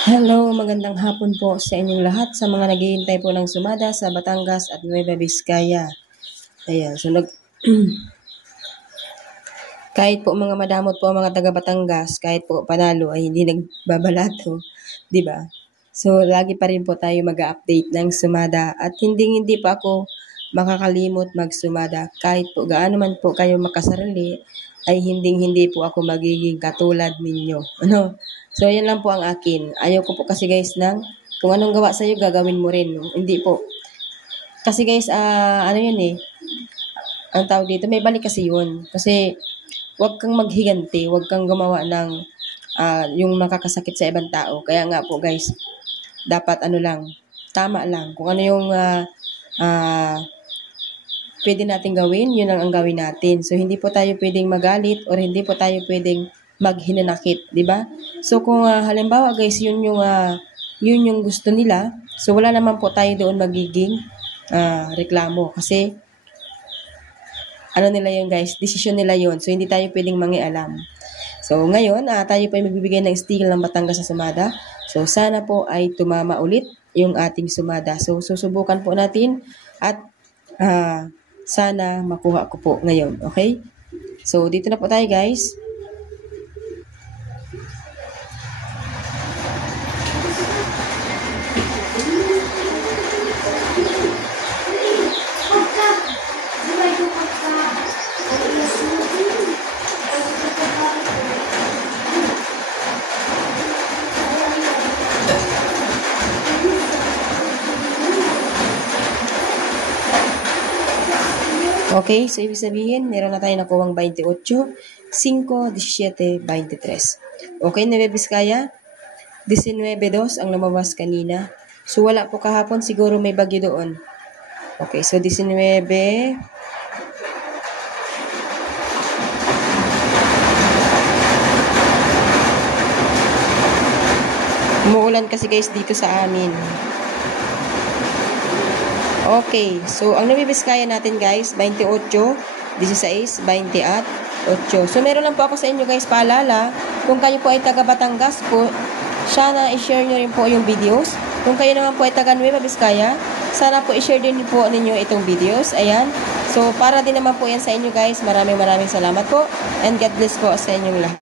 Hello, magandang hapon po sa inyong lahat sa mga naghihintay po ng sumada sa Batangas at Nueva Vizcaya. Ayan, so kahit po mga madamot po ang mga taga Batangas, kahit po panalo ay hindi nagbabalato, 'di ba? So lagi pa rin po tayo mag-update ng sumada at hindi pa ako makakalimot magsumada kahit po gaano man po kayo makasarili ay hindi po ako magiging katulad ninyo. Ano? So yan lang po ang akin. Ayaw ko po kasi guys ng kung anong gawa sa iyo gagawin mo rin. No? Hindi po. Kasi guys, ano yun eh, ang tawag dito, may balik kasi yun. Kasi huwag kang maghiganti, huwag kang gumawa ng yung makakasakit sa ibang tao. Kaya nga po guys, dapat ano lang, tama lang. Kung ano yung pwede natin gawin, yun lang ang gawin natin. So, hindi po tayo pwedeng magalit or hindi po tayo pwedeng maghinanakit, di ba? So, kung halimbawa guys, yun yung gusto nila, so wala naman po tayo doon magiging reklamo. Kasi, ano nila yun guys, desisyon nila yun. So, hindi tayo pwedeng mangialam. So, ngayon, tayo po ay magbibigay ng still ng Batangas sa sumada. So, sana po ay tumama ulit yung ating sumada. So, susubukan po natin at sana makuha ko po ngayon. Okay? So, dito na po tayo guys. Okay, so ibig sabihin, meron na tayo nakuwang 28, 5, 17, 23. Okay, Nueva Vizcaya, 19-2 ang lumabas kanina. So, wala po kahapon, siguro may bagyo doon. Okay, so 19. Umuulan kasi guys dito sa amin. Okay, so ang Nueva Vizcaya natin guys, 28, 16, 20 at 8. So meron lang po ako sa inyo guys paalala, kung kayo po ay taga Batangas po, sana i-share nyo rin po yung videos. Kung kayo naman po ay taga Nueva Vizcaya, sana po i-share din po ninyo itong videos. Ayan, so para din naman po yan sa inyo guys. Maraming salamat po and God bless po sa inyong lahat.